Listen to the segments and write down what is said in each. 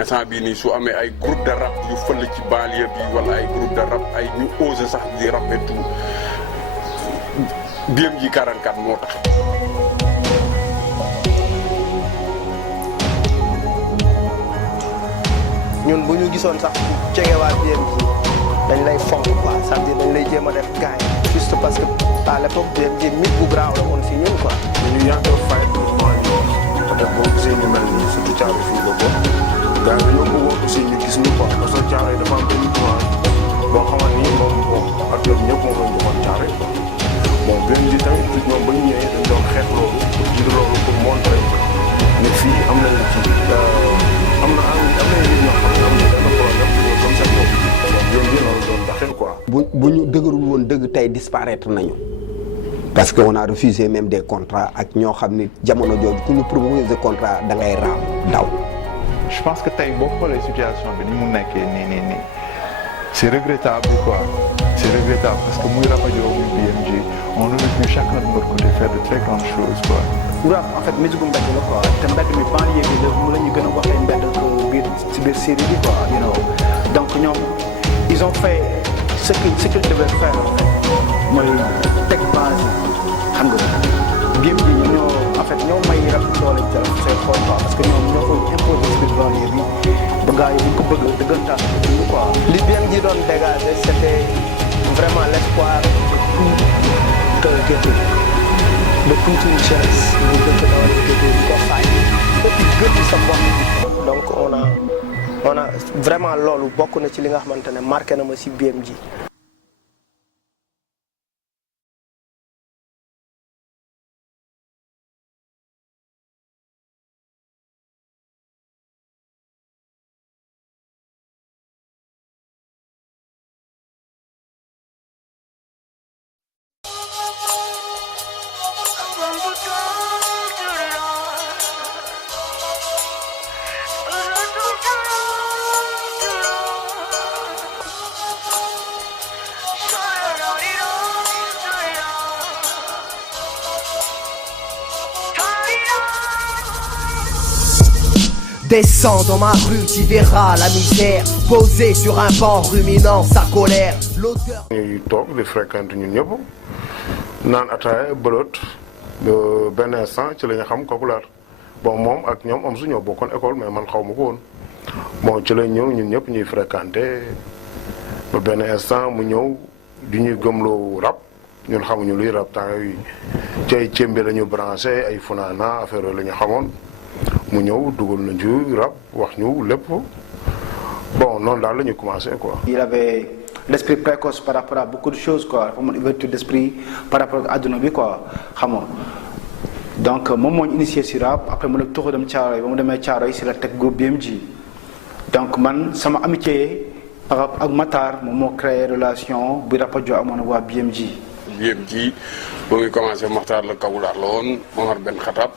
instant bii nii su amee ay groupe de rap yu fël ci banlieue bi wala ay groupe de rap ay ñu osé sax di rap et tout BMJ 44 moo tax. ñun bu ñu gisoon sax jegewaat BMJ dañ lay fonk quoi c'est-à-dire dañ lay jéem a def gaay juste parce que à l'époque BMJ mit bu graaw la woon si ñun quoi. ñu yàgg a fay peut-être boo gisee ñu mel nii surtout Thiaroye fii la ko gars yi dañoo bëggoon aussi ñu gis ñu quoi parce que Thiaroye dafa am benn courant boo xamante ni moom bon ak ñoom ñëpp moom lañ joxoon Thiaroye quoi bon BMJ tamit ñoom ba ñu ñëwee dañ doon xeex loolu pour jiitu loolu pour montrer ne fii am na ci am na nit ñoo xam ne am na benn problème comme ça ñoom loolu doon daxel quoi. bu ñu dëgërul woon dëgg tey disparaître nañu parce que on a refusé même des contrats ak ñoo xam ni jamono jooju ku ñu proposer contrat da ngay raam daw. je pense que tey boo xoolee situation bi ni mu nekkee nii c'est regrettable quoi c'est regrettable parce que muy Rapadio muy BMJ on aurait pu chacun de notre côté faire de très grandes choses quoi. rap en fait musique bu mbedd la quoi te mbedd mi banlieue bi mu la ñu gën a waxee mbedd que biir ci biir série bi quoi you know donc ñoom ils ont fait ce qu'ils devaient faire en fait mooy teg base xam nga BMJ ñoo en fait ñoo may rap doole jël say xool quoi parce que ñoom ñoo ko imposer ci biir banlieue bi ba gars yi bu ko bëgg dëggantaan quoi. li BMJ doon dégager c'était vraiment l'espoir de tout ghetto de toute une jeunesse bu dëkk dans le ghetto di ko fay et puis gëdd sa bopp donc on a vraiment loolu bokk na ci li nga xamante ne marqué na ma ci BMJ. Descends dans ma rue, tu verras la misère posée sur un banc ruminant sa colère. L'odeur. ñuy toog di fréquente ñun ñëpp naan ataaya bëloot benn instant ci la ñu xam Kokulaar bon moom ak ñoom am su ñoo bokkoon école mais man xaw ma ko woon bon ci la ñëw ñun ñëpp ñuy fréquenté ba benn instant mu ñëw di ñuy gëmloo rap ñun xamuñu luy rap temps yooyu ci ay cémbe la ñu branché ay funaana affaire yooyu la ñu xamoon. mu ñëw dugal na ci rap wax ñu lépp bon noonu daal la ñu commencé quoi. il avait l'esprit précoce par rapport à beaucoup de choses quoi dafa amoon ouverture d'esprit par rapport ak adduna bi quoi xam nga donc moom moo ñu initié si rap après mu ne tuxu dem Thiaroye ba mu demee Thiaroye si la teg groupe BMJ donc man sama amitié par rapport ak Matar moom moo créé relation bi Rapadio amoon ak waa BMJ. BMJ ba muy commencé Matar la Kawulaar la woon Omar Ben Khattab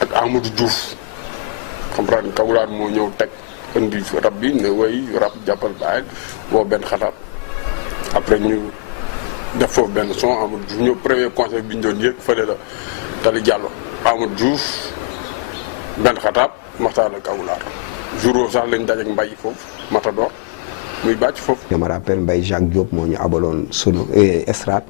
ak Amadou Diouf comprendre Kawulaar moo ñëw teg indi rap bi ne way rap jàppal baay boo Ben Khattab après ñu def foofu benn son Amadou Diouf ñëw premier concert bi ñu doon yëg fële la Tali Diallo Amadou Diouf Ben Khattab Matar la Kawulaar jour sax lañ dajeek Mbaye foofu Matador muy bàcc foofu. je me rappelle Mbaye Jacques Diop moo ñu abaloon sunu estrade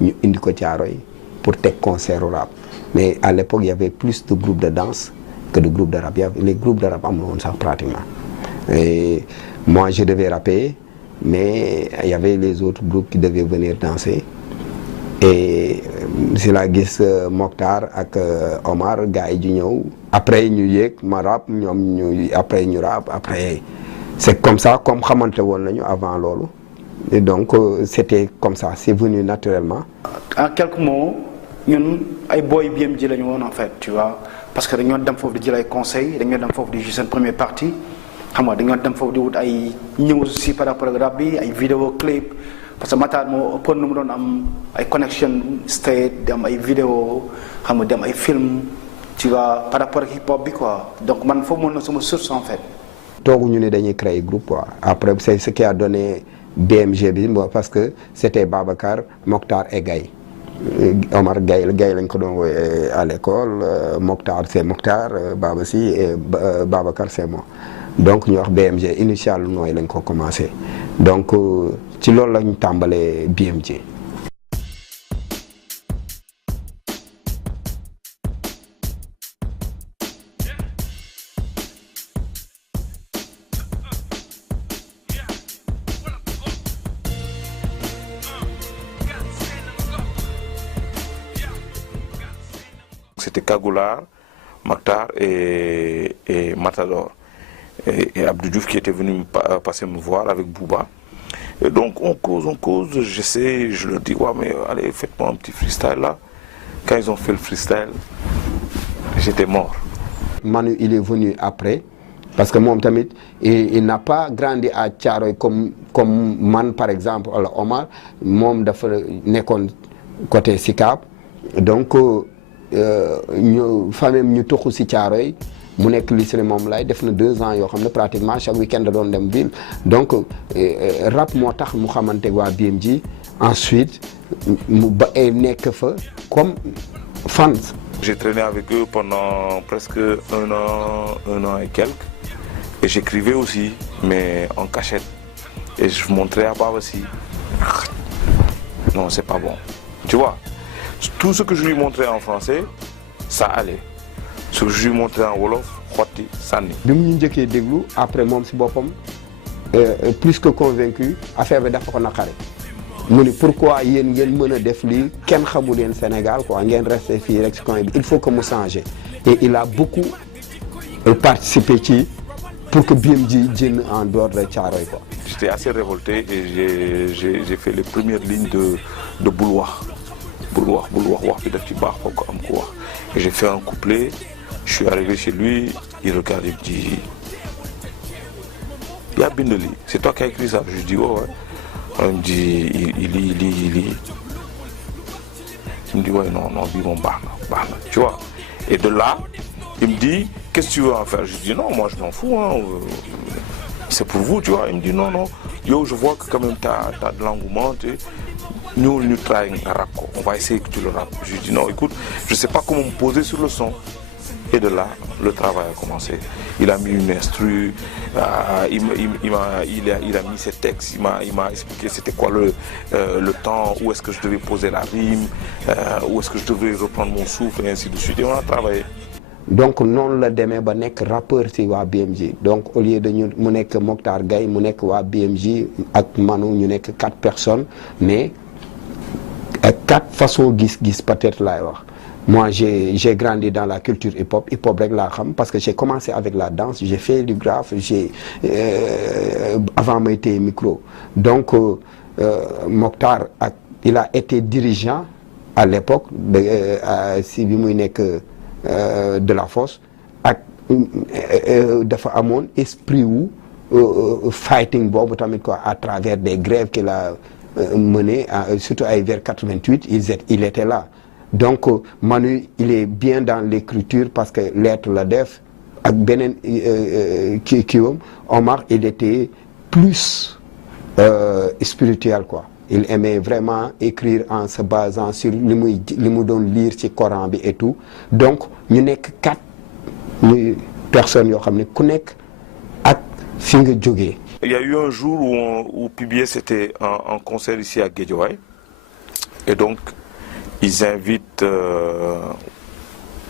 ñu indi ko Thiaroye pour teg concert rap. Mais à l'époque, il y avait plus de groupes de danse que de groupes de rap. Les groupes de rap amont ça pratiquement. Et moi, je devais rapper, mais il y avait les autres groupes qui devaient venir danser. Et c'est la gis Mokhtar ak Omar gars yi di ñëw. Après ñu yéeg ma rap ñoom ñu après ñu rap après c'est comme ça comme xamante woon nañu avant loolu. Et donc c'était comme ça, c'est venu naturellement. En quelques mots. ñun ay boy BMJ la ñu woon en fait tu vois parce que dañoo dem foofu di jël ay conseils dañoo dem foofu di jouer seen première partie xam nga dañoo dem foofu di wut ay ñëw si par rapport ak rap bi ay vidéo clip parce que Matar moo ëppoon nu mu doon am ay connection state di am ay vidéo xam nga di am ay film tu vois par rapport ak hip hop bi quoi donc man foofu moom na sama source en fait. tooguñu ne dañuy créer groupe quoi après c'est ce qui a donné BMG bi parce que c'était Babacar Mokhtar et Gaye. Omar Gaye lañ ko doon wooye à l'école Mokhtar c'est Mokhtar Baba si et Babacar c'est moi donc ñu wax BMG initial nooy lañ ko commencé donc ci loolu la ñu tàmbalee BMG. C'était Kagoular, Maktar et Matador. Et Abdou Diouf qui était venu passer me voir avec Bouba. Et donc on cause, j'essaie, je leur dis, ouais, mais allez, faites-moi un petit freestyle là. Quand ils ont fait le freestyle, j'étais mort. Manu, il est venu après, parce que moi, tamit, il n'a pas grandi à Thiaroye comme man, par exemple, alors Omar, moi, dafa nekkoon côté Sicap. Donc, famille ñu toxu si Thiaroye mu nekk lycée moom lay def na 2 ans yoo xam ne pratiquement chaque week-end da doon dem ville donc rap moo tax mu xamante waa BMG ensuite mu ba nekk fa comme fans. J'ai traîné avec eux pendant presque un an et quelques et j'écrivais aussi mais en cachette et je montrais à Baba aussi. Non, c'est pas bon, tu vois. Tout ce que je lui montrais en français, ça allait. Ce que je lui montrais en wolof, xotti sànni. bi mu ñu njëkkee déglu après moom si boppam plus que convaincu affaire bi dafa ko naqare mu ni pourquoi yéen ngeen mën a def lii kenn xamul leen Sénégal quoi ngeen resté fii rek si coin bi il faut que mu changer et il a beaucoup participé ci pour que BMG génn en dehors de Thiaroye quoi. J'étais assez révolté et j'ai fait les premières lignes de Bouloir. Bouloir wax bi daf ci baax foog ko am ko wax et j'ai fait un couplet. Je suis arrivé chez lui, il regarde, il me dit, il y a Bindeli, c'est toi qui as écrit ça? Je lui dis, oh ouais. Il me dit, il lit. Il me dit, ouais, non, dis mon barne, tu vois. Et de là, il me dit, qu'est-ce que tu veux en faire? Je lui dis, non, moi je m'en fous, hein. C'est pour vous, tu vois. Il me dit, non, yo, je vois que quand même t'as de l'engouement, nous travaillons un rap, on va essayer que tu le rappes. Je lui dis, non, écoute, je sais pas comment me poser sur le son. Et de là, le travail a commencé. Il a mis une instru, il a mis ses textes, il m'a expliqué c'était quoi le temps, où est-ce que je devais poser la rime, où est-ce que je devais reprendre mon souffle et ainsi de suite. Et on a travaillé. Donc noonu la demee ba nekk rappeur ci waa BMG donc au lieu de ñu mu nekk Mokhtar Gaye mu nekk waa BMG ak Manu ñu nekk 4 personnes mais 4 façons gis-gis peut-être laay wax. Moi, j'ai grandi dans la culture hip-hop rek laa xam parce que j'ai commencé avec la danse, j'ai fait du graphe, avant may téye micro. Donc, Mokhtar, il a été dirigeant à l'époque si bi muy nekk de la Fosse ak dafa amoon esprit wu fighting boobu tamit quoi à travers des grèves qu'il a menées surtout ay vers 88 il était là. Donc Manu il est bien dans l'écriture parce que lettre la def ak beneen kiiwam Omar il était plus spirituel quoi il aimait vraiment écrire en se basant sur li mu doon lire ci Coran bi et tout donc ñu nekk 4 personnes yoo xam ne ku nekk ak fi nga jógee. Il y a eu un jour où PBS était en concert ici à Guédiawaye et donc ils invitent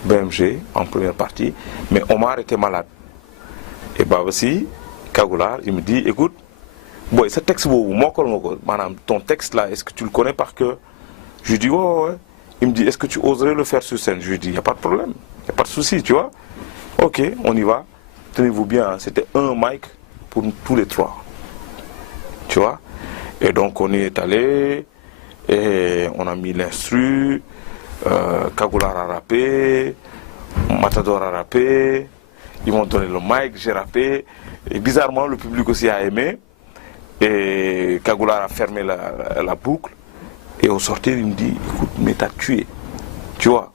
BMG en première partie, mais Omar était malade. Et Babassi, Kagoular, il me dit, écoute, boy, ce texte, ton texte là, est-ce que tu le connais par cœur? Je lui dis, ouais. Il me dit, est-ce que tu oserais le faire sur scène? Je lui dis, il n'y a pas de problème, il n'y a pas de souci, tu vois. Ok, on y va. Tenez-vous bien, hein. C'était un mic pour tous les 3. Tu vois. Et donc on y est allé. Et on a mis l'instru, Kagoular a rappé, Matador a rappé, ils m'ont donné le mic, j'ai rappé. Et bizarrement, le public aussi a aimé. Et Kagoular a fermé la boucle. Et au sortir, il me dit, écoute, mais t'as tué. Tu vois,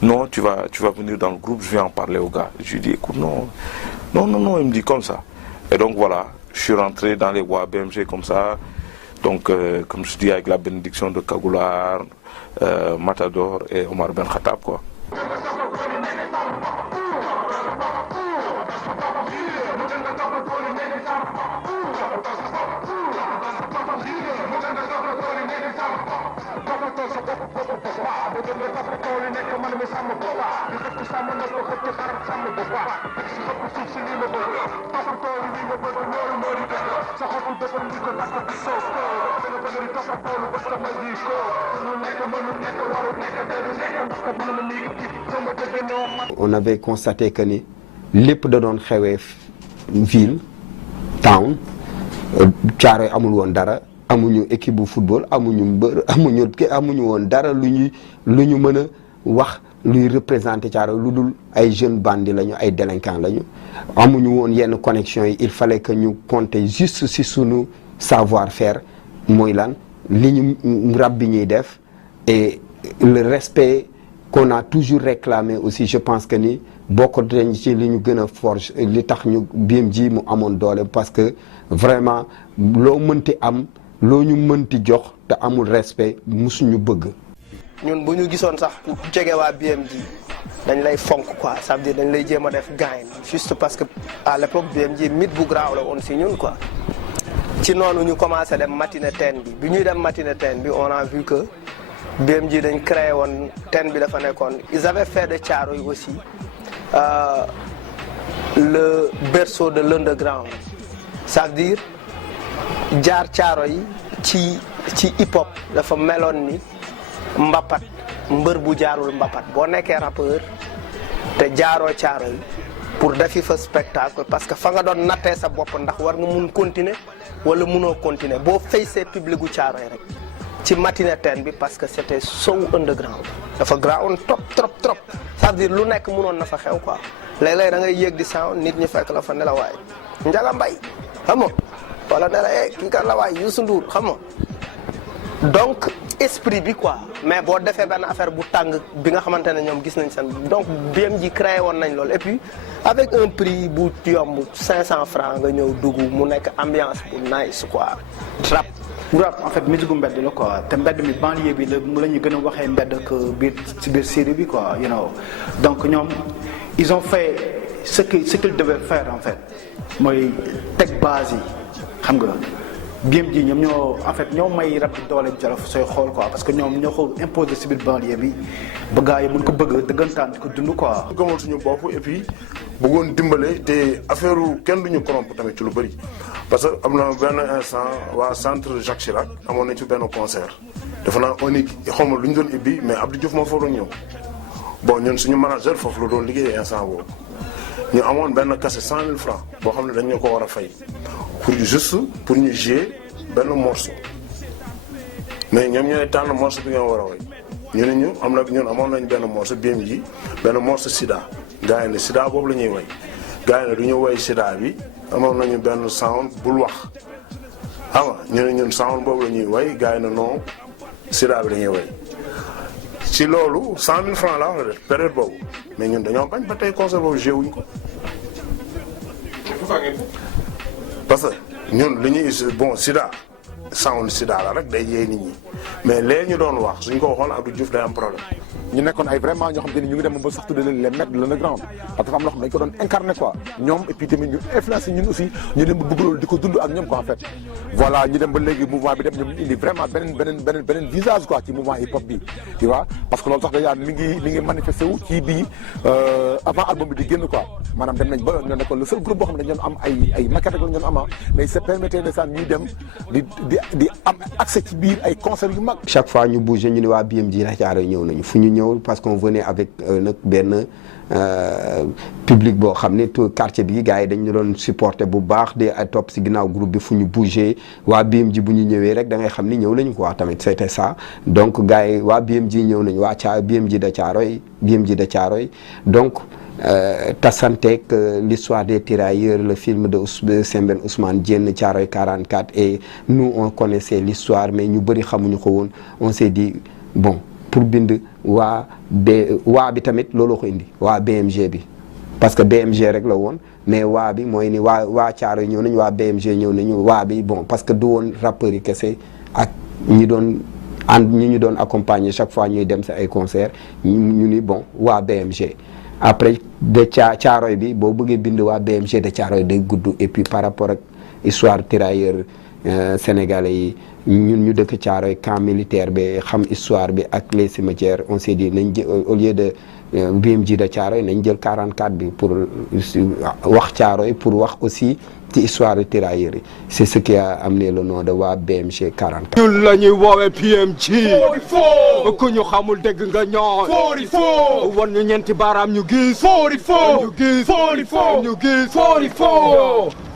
non, tu vas venir dans le groupe, je vais en parler au gars. Je lui dis, écoute, non, il me dit comme ça. Et donc voilà, je suis rentré dans les voies BMG comme ça. Donc, comme je dis, avec la bénédiction de Kagoular, Matador et Omar Ben Khattab, quoi. On avait constaté que ni lépp da doon xewee ville town Thiaroye amul woon dara amuñu équipe bu football amuñu mbër amuñu woon dara lu ñu mën a wax luy représenter Thiaroye lu dul ay jeunes bandits lañu ay délinquants lañu amuñu woon yenn connexion yi il fallait que ñu compter juste si sunu savoir-faire mooy lan li ñu rab bi ñuy def et le respect qu'on a toujours réclamé aussi je pense que ni bokk nañ ci li ñu gën a forge li tax ñu BMJ mu amoon doole parce que vraiment loo mënti am loo ñu mënti jox te amul respect musuñu bëgg. ñun bu ñu gisoon sax jege waa BMJ dañ lay fonk quoi ça veut dire dañ lay jéem a def gain juste parce que à l'époque BMJ mit bu graaw la woon si ñun quoi. ci noonu ñu commencé dem matinée teen bi ñuy dem matinée teen bi on a vu que BMJ dañ créé woon teen bi dafa nekkoon ils avaient fait de Thiaroye aussi le berceau de l'underground ça veut dire jaar Thiaroye ci hip hop dafa meloon ni mbapat mbër bu jaarul mbapat boo nekkee rappeur te jaaroo Thiaroye pour defi fa spectacle parce que fa nga doon nattee sa bopp ndax war nga mun continuer wala munoo continuer boo faysee public gu Thiaroye rek ci matinée teen bi parce que c'était so underground dafa ground trop ça veut dire lu nekk munoon na fa xew quoi léeg-léeg da ngay yéeg di sound nit ñi fekk la fa ne la waay Njaga Mbay xam nga wala ne la kii kan la waay Youssou Ndour xam nga donc esprit bi quoi mais boo defee benn affaire bu tàng bi nga xamante ne ñoom gis nañ seen donc BMJ créé woon nañ loolu et puis avec un prix bu yomb 500 francs nga ñëw dugg mu nekk ambiance bu nice quoi rap en fait musique bu mbedd la quoi te mbedd mi banlieue bi la ñu gën a waxee mbedd que biir série bi quoi you know donc ñoom ils ont fait ce qu'ils devaient faire en fait mooy teg base yi xam nga BMJ ñoom ñoo may rap bi doole Jolof sooy xool quoi parce que ñoom ñoo ko imposé si biir banlieue bi ba gars yi mën ko bëgg dëggantaan di ko dund quoi. gëmal suñu bopp et puis bëggoon dimbale te affaire kenn duñu corrompre tamit ci lu bëri parce que am na benn instant waa centre Jacques Chirac amoon nañ ci benn concert dafa naa unique xaw ma lu ñu doon ibbi mais Abdou Diouf moo fa doon ñëw bon ñun suñu manager foofu la doon liggéey instant boobu ñu amoon benn cachet 100 000 francs boo xam ne dañ ñu ko war a fay pour ñu jouer benn morceau mais ñoom ñooy tànn morceau bi nga war a woy ñu ne ñun amoon nañ benn morceau BMJ benn morceau Sida gars yi ne Sida boobu la ñuy woy gars yi ne du ñu woy Sida bi amoon nañu benn sound bul wax xam nga ñu ne ñun sound boobu la ñuy woy gars yi ne non Sida bi la ñuy woy ci loolu 100 000 francs la wax la def période boobu mais ñun dañoo bañ ba tey concert boobu joué wuñ ko parce que ñun li ñuy bon Sida sound Sida la rek day yee nit ñi mais léegi ñu doon wax suñ ko waxoon Abdou Diouf day am problème. ñu nekkoon ay vraiment ñoo xam te ni ñu ngi dem ba sax tuddee leen les maîtres de l'underground parce que dafa am loo xam dañ ko doon incarné quoi ñoom et puis tamit ñu influencé ñun aussi ñu dem ba bëgg loolu di ko dund ak ñoom quoi en fait. voilà ñu dem ba léegi mouvement bi dem ñoom indi vraiment beneen visage quoi ci mouvement hip hop bi tu vois parce que loolu sax déjà mi ngi manifesté wu ci bii avant album bi di génn quoi maanaam dem nañ ba ñoo nekkoon le seul groupe boo xam ne dañu doon am ay maquette rek la ñu doon am mais ça permettait de ça ñuy dem di am accès ci biir ay concerts yu mag. chaque fois ñu bougé ñu ne waa BMJ la Thiaroye ñëw nañu fu ñu ñëw parce qu'on venait avec nag benn public boo xam ne tout quartier bi gars yi dañu doon supporter bu baax di topp si ginnaaw groupe bi fu ñu bougé waa BMJ bu ñu ñëwee rek da ngay xam ni ñëw nañu quoi tamit c'était ça donc gars yi waa BMJ ñëw nañu waa BMJ de Thiaroye donc tasanteeg l'histoire des tirailleurs le film de Sembène Ousmane Diène Thiaroye 44 et nous on connaissait l'histoire mais ñu bëri xamuñu ko woon on s'est dit bon pour bind waa bi tamit looloo ko indi waa BMG bi parce que BMG rek la woon mais waa bi mooy ni waa Thiaroye ñëw nañu waa BMG ñëw nañu waa bi bon parce que du woon rappeurs yi kese ak ñi ñu doon accompagner chaque fois ñuy dem sa ay concert ñu ni bon waa BMG après de Thiaroye bi boo bëggee bind waa BMG de Thiaroye day gudd et puis par rapport ak histoire tirailleur sénégalais yi ñun ñu dëkk Thiaroye camp militaire bi xam histoire bi ak les cimetières on s'est dit nañ au lieu de BMJ de Thiaroye nañ jël 44 bi pour wax Thiaroye pour wax aussi ci histoire de tirailleurs yi c'est ce qui a amené le nom de waa BMG 44. ñun la ñuy woowee BMG. ku ñu xamul dégg nga ñoon. wan ñu ñeenti baaraam ñu gis. ñu gis.